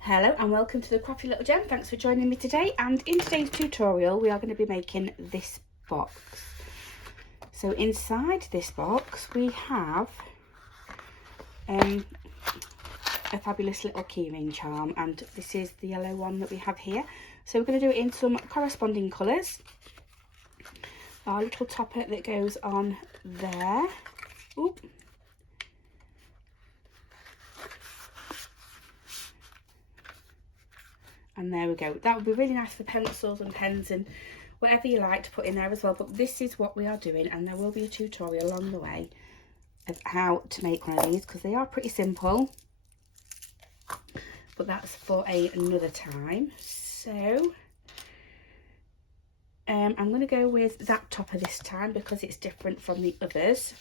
Hello and welcome to the Crafty Little Gem. Thanks for joining me today, and in today's tutorial we are going to be making this box. So inside this box we have a fabulous little keyring charm, and this is the yellow one that we have here. So we're going to do it in some corresponding colours. Our little topper that goes on there. Oop. And there we go. That would be really nice for pencils and pens and whatever you like to put in there as well. But this is what we are doing, and there will be a tutorial along the way of how to make one of these, because they are pretty simple. But that's for another time. So I'm going to go with that topper this time because it's different from the others.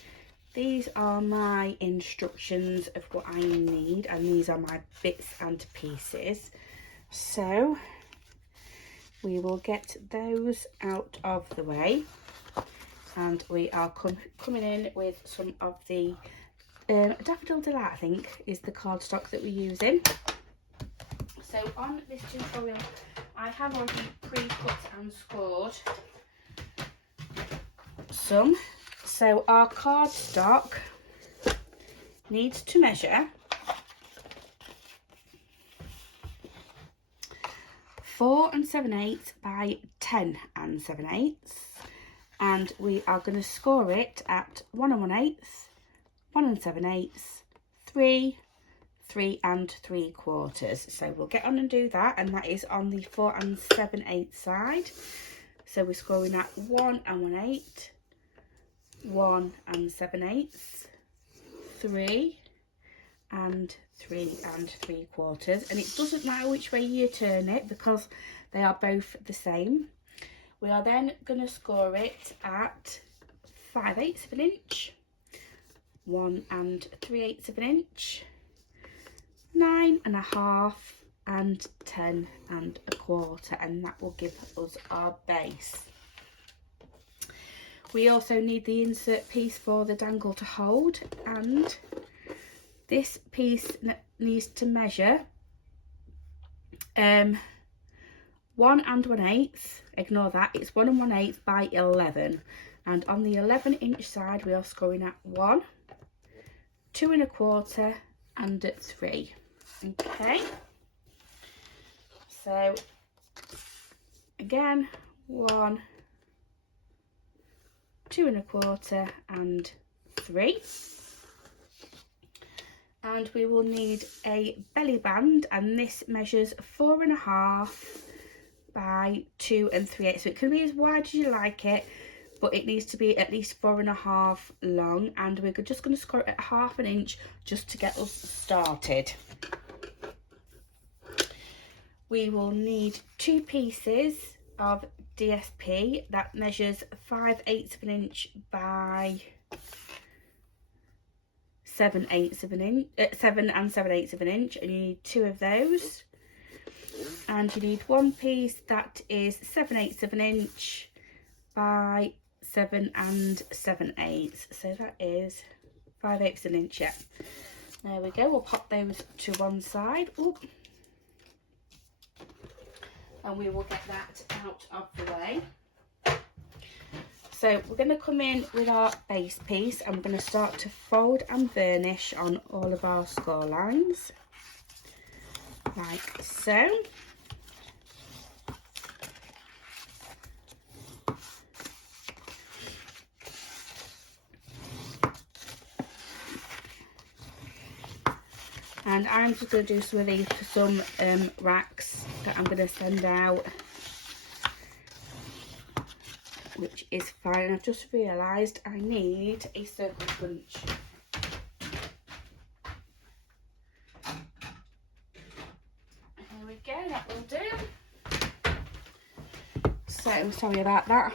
These are my instructions of what I need, and these are my bits and pieces. So we will get those out of the way, and we are coming in with some of the Daffodil Delight, I think is the cardstock that we're using. So on this tutorial I have already pre-cut and scored some. So our cardstock needs to measure 4 7/8 by 10 7/8, and we are going to score it at 1 1/8, 1 7/8, 3, 3 3/4. So we'll get on and do that, and that is on the 4 7/8 side. So we're scoring at 1 1/8, 1 7/8, 3 and 3 3/4, and it doesn't matter which way you turn it because they are both the same. We are then going to score it at 5/8 of an inch, 1 3/8 of an inch, 9 1/2 and 10 1/4, and that will give us our base. We also need the insert piece for the dangle to hold, and this piece needs to measure 1 1/8, ignore that, it's 1 1/8 by 11, and on the 11-inch side we are scoring at 1, 2 1/4 and 3. Okay, so again 1, 2 1/4 and 3. And we will need a belly band, and this measures 4 1/2 by 2 3/8. So it can be as wide as you like it, but it needs to be at least 4 1/2 long, and we're just going to score it at 1/2 inch just to get us started. We will need 2 pieces of DSP that measures 5/8 of an inch by 7/8 of an inch, 7 7/8 of an inch, and you need 2 of those. And you need 1 piece that is 7/8 of an inch by 7 7/8. So that is 5/8 of an inch. Yeah, there we go. We'll pop those to one side. Oop. And we will get that out of the way. So we're going to come in with our base piece, and we're going to start to fold and burnish on all of our score lines, like so. And I'm just going to do some of these for some racks that I'm going to send out, which is fine. I've just realised I need a circle punch. There we go, that will do. So sorry about that.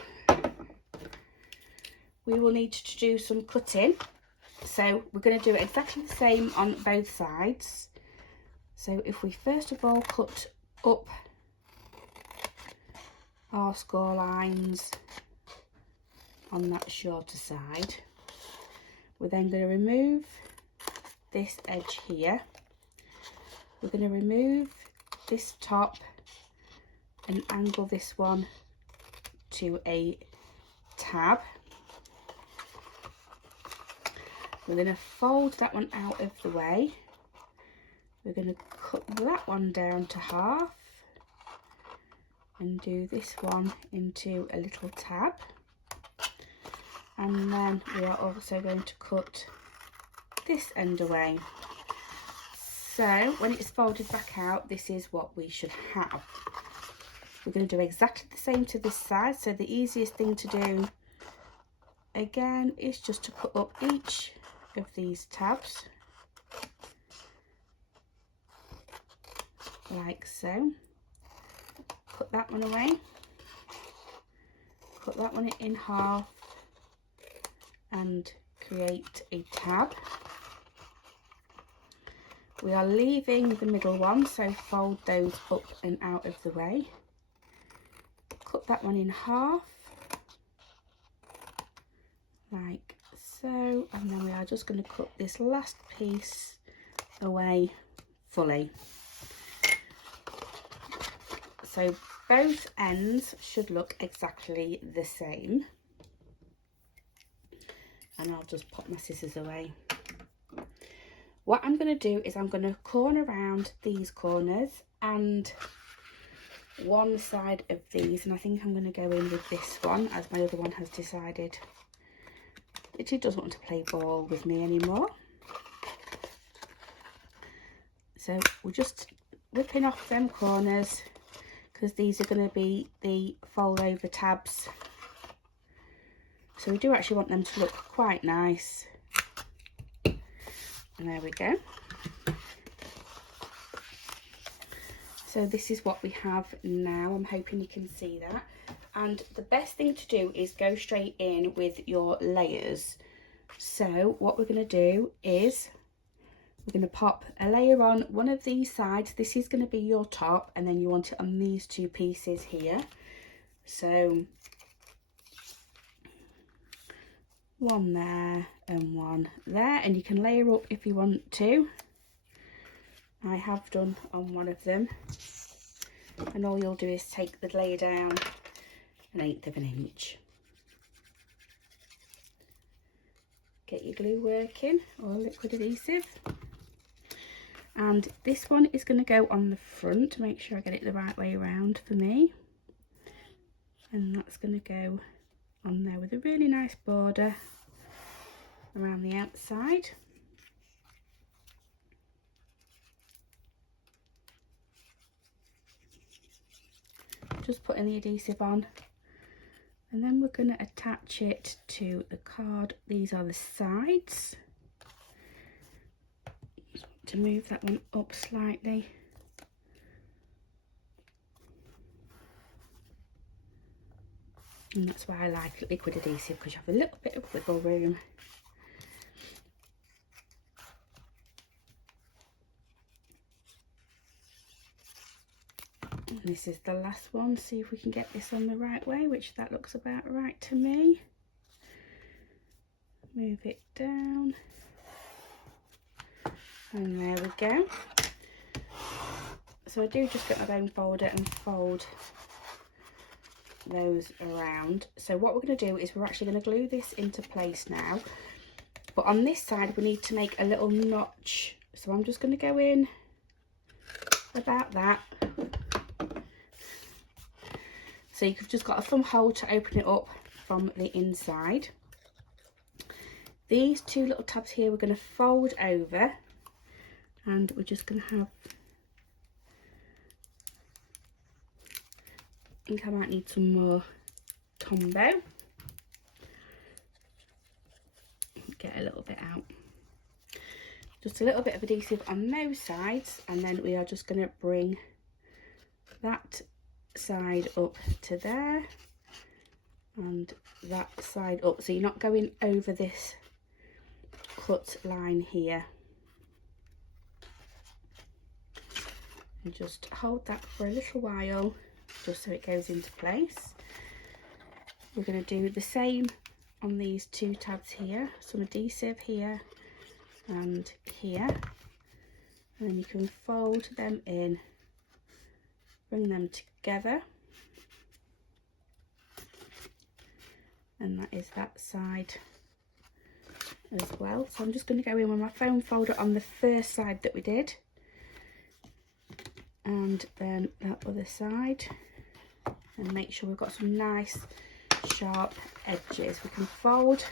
We will need to do some cutting. So we're going to do it exactly the same on both sides. So if we first of all cut up our score lines on that shorter side, we're then going to remove this edge here. We're going to remove this top and angle this one to a tab. We're going to fold that one out of the way. We're going to cut that one down to half and do this one into a little tab. And then we are also going to cut this end away. So when it's folded back out, this is what we should have. We're going to do exactly the same to this side. So the easiest thing to do again is just to cut up each of these tabs like so. Cut that one away, cut that one in half and create a tab. We are leaving the middle one, so fold those up and out of the way. Cut that one in half like so, and then we are just going to cut this last piece away fully. So both ends should look exactly the same. And I'll just pop my scissors away. What I'm going to do is I'm going to corner around these corners and one side of these, and I think I'm going to go in with this one, as my other one has decided that he doesn't want to play ball with me anymore. So we're just whipping off them corners, because these are going to be the fold over tabs. So we do actually want them to look quite nice. And there we go. So this is what we have now. I'm hoping you can see that. And the best thing to do is go straight in with your layers. So what we're going to do is we're going to pop a layer on one of these sides. This is going to be your top, and then you want it on these two pieces here. So one there and one there, and you can layer up if you want to. I have done on one of them, and all you'll do is take the layer down 1/8 of an inch. Get your glue working or liquid adhesive, and this one is going to go on the front. Make sure I get it the right way around for me, and that's going to go on there with a really nice border around the outside. Just putting the adhesive on, and then we're going to attach it to the card. These are the sides. Just want to move that one up slightly. And that's why I like liquid adhesive, because you have a little bit of wiggle room. And this is the last one. See if we can get this on the right way, which that looks about right to me. Move it down. And there we go. So I do just get my bone folder and fold those around. So what we're going to do is we're actually going to glue this into place now, but on this side we need to make a little notch, so I'm just going to go in about that. So you've just got a thumb hole to open it up from the inside. These two little tabs here we're going to fold over, and we're just going to have, I think I might need some more Tombow. Get a little bit out. Just a little bit of adhesive on those sides, and then we are just going to bring that side up to there and that side up, so you're not going over this cut line here. And just hold that for a little while, just so it goes into place. We're going to do the same on these two tabs here, some adhesive here and here, and then you can fold them in bring them together, and that is that side as well. So I'm just going to go in with my foam folder on the first side that we did, and then that other side, and make sure we've got some nice sharp edges. We can fold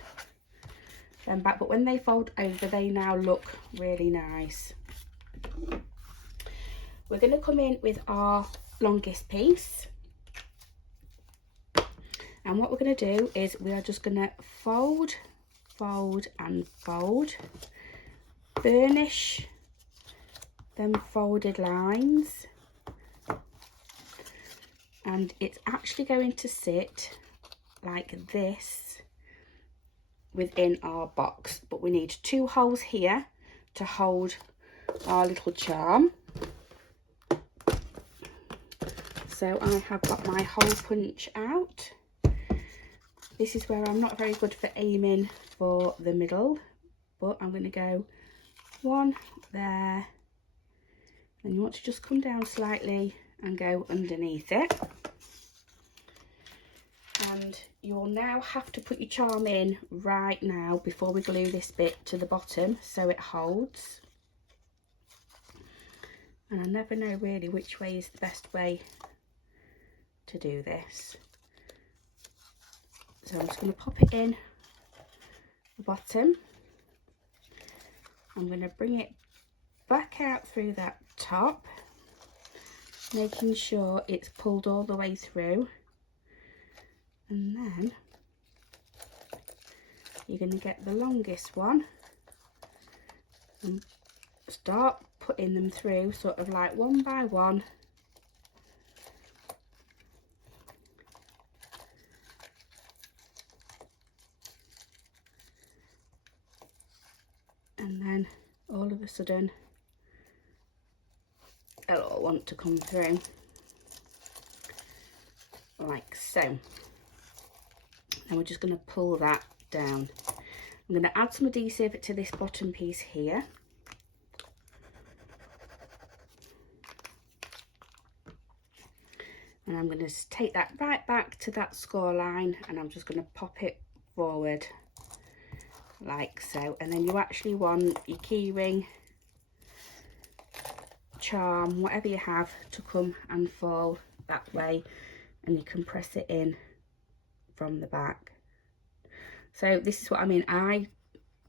them back, but when they fold over, they now look really nice. We're going to come in with our longest piece, and what we're going to do is we are just going to fold, fold and fold, burnish them folded lines, and it's actually going to sit like this within our box, but we need 2 holes here to hold our little charm. So I have got my hole punch out. This is where I'm not very good for aiming for the middle, but I'm going to go 1 there, and you want to just come down slightly and go underneath it. And you'll now have to put your charm in right now before we glue this bit to the bottom so it holds. And I never know really which way is the best way to do this. So I'm just going to pop it in the bottom. I'm going to bring it back out through that top, making sure it's pulled all the way through. And then you're going to get the longest one and start putting them through sort of like one by one. And then all of a sudden it'll all want to come through like so. And we're just going to pull that down. I'm going to add some adhesive to this bottom piece here. And I'm going to take that right back to that score line, and I'm just going to pop it forward like so. And then you actually want your keyring, charm, whatever you have, to come and fall that way, and you can press it in from the back. So this is what I mean. I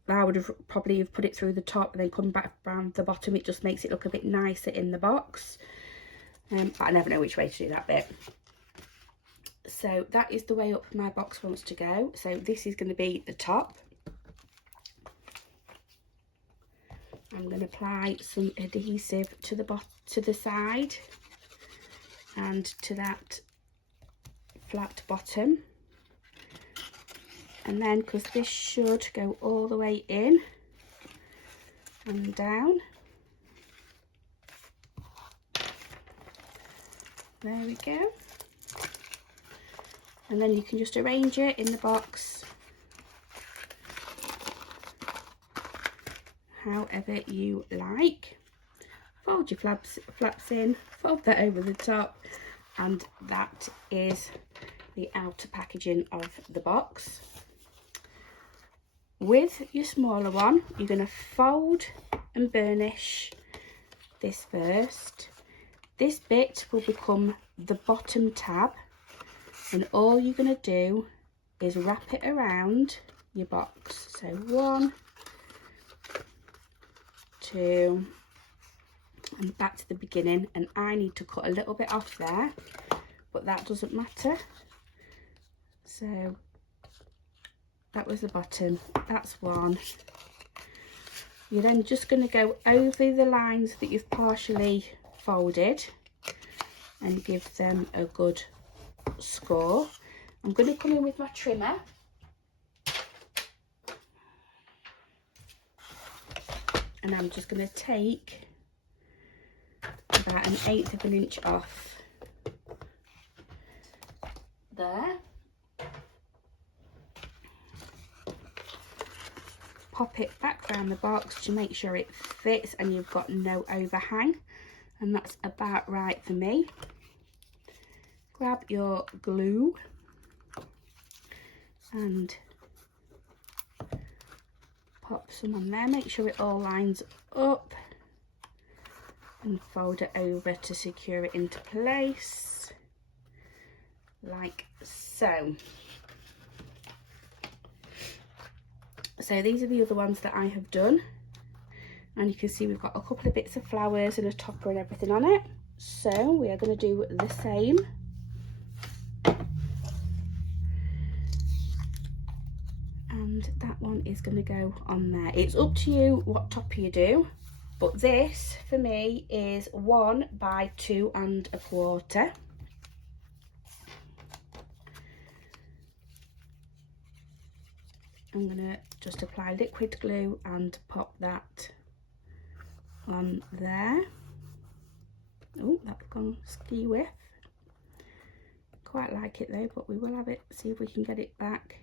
would have probably have put it through the top and then come back around the bottom. It just makes it look a bit nicer in the box, but I never know which way to do that bit. So that is the way up my box wants to go. So this is going to be the top. I'm going to apply some adhesive to the side and to that flat bottom. And then, because this should go all the way in and down, there we go. And then you can just arrange it in the box however you like. Fold your flaps in, fold that over the top, and that is the outer packaging of the box. With your smaller one, you're going to fold and burnish this first. This bit will become the bottom tab, and all you're going to do is wrap it around your box. So 1, 2, and back to the beginning. And I need to cut a little bit off there, but that doesn't matter. So that was the bottom, that's 1. You're then just going to go over the lines that you've partially folded and give them a good score. I'm going to come in with my trimmer and I'm just going to take about 1/8 of an inch off there. Pop it back around the box to make sure it fits and you've got no overhang, and that's about right for me. grab your glue and pop some on there. Make sure it all lines up and fold it over to secure it into place, like so. So these are the other ones that I have done, and you can see we've got a couple of bits of flowers and a topper and everything on it. So we are going to do the same. And that one is going to go on there. It's up to you what topper you do, but this for me is 1 by 2 1/4. I'm going to just apply liquid glue and pop that on there. Oh, that's gone ski whiff. Quite like it though, but we will have it, see if we can get it back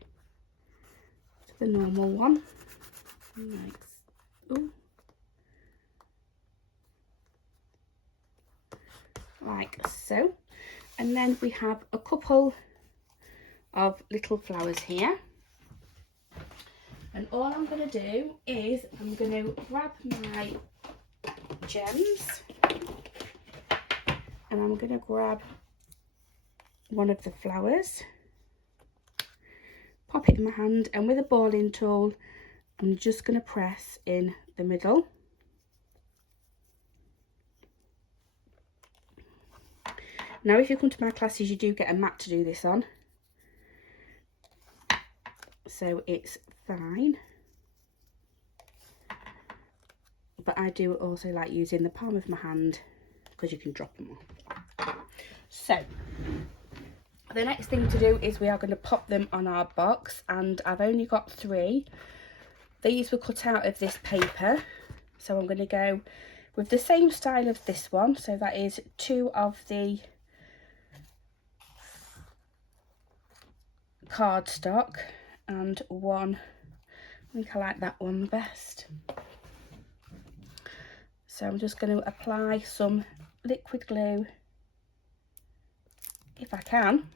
to the normal one. Ooh. Like so. And then we have a couple of little flowers here. And all I'm going to do is I'm going to grab my gems and I'm going to grab one of the flowers, pop it in my hand, and with a balling tool I'm just going to press in the middle. Now if you come to my classes you do get a mat to do this on, so it's fine, but I do also like using the palm of my hand because you can drop them off. So the next thing to do is we are going to pop them on our box, and I've only got 3. These were cut out of this paper, so I'm going to go with the same style of this one. So that is 2 of the cardstock and 1, I think I like that one the best. So I'm just going to apply some liquid glue, if I can,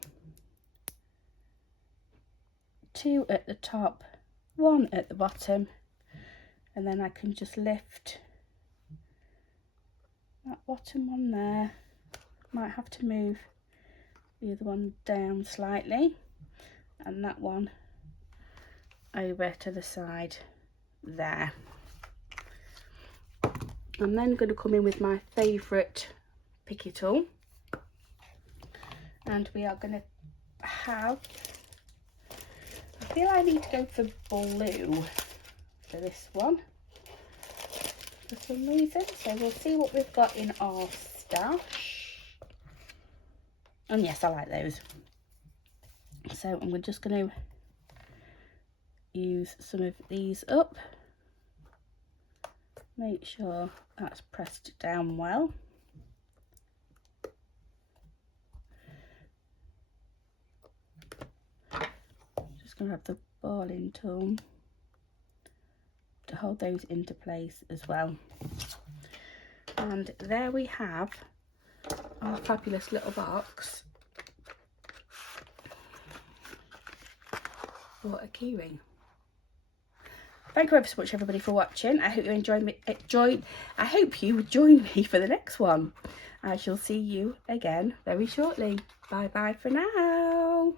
2 at the top, 1 at the bottom, and then I can just lift that bottom one there. Might have to move the other one down slightly, and that one over to the side there. I'm then going to come in with my favourite picky tool, and we are going to have, I feel I need to go for blue for this one for some reason, so we'll see what we've got in our stash. And yes, I like those. So I'm just going to use some of these up, make sure that's pressed down well. Just going to have the balling tool to hold those into place as well. And there we have our fabulous little box for a keyring. Thank you ever so much everybody for watching. I hope you I hope you join me for the next one. I shall see you again very shortly. Bye bye for now.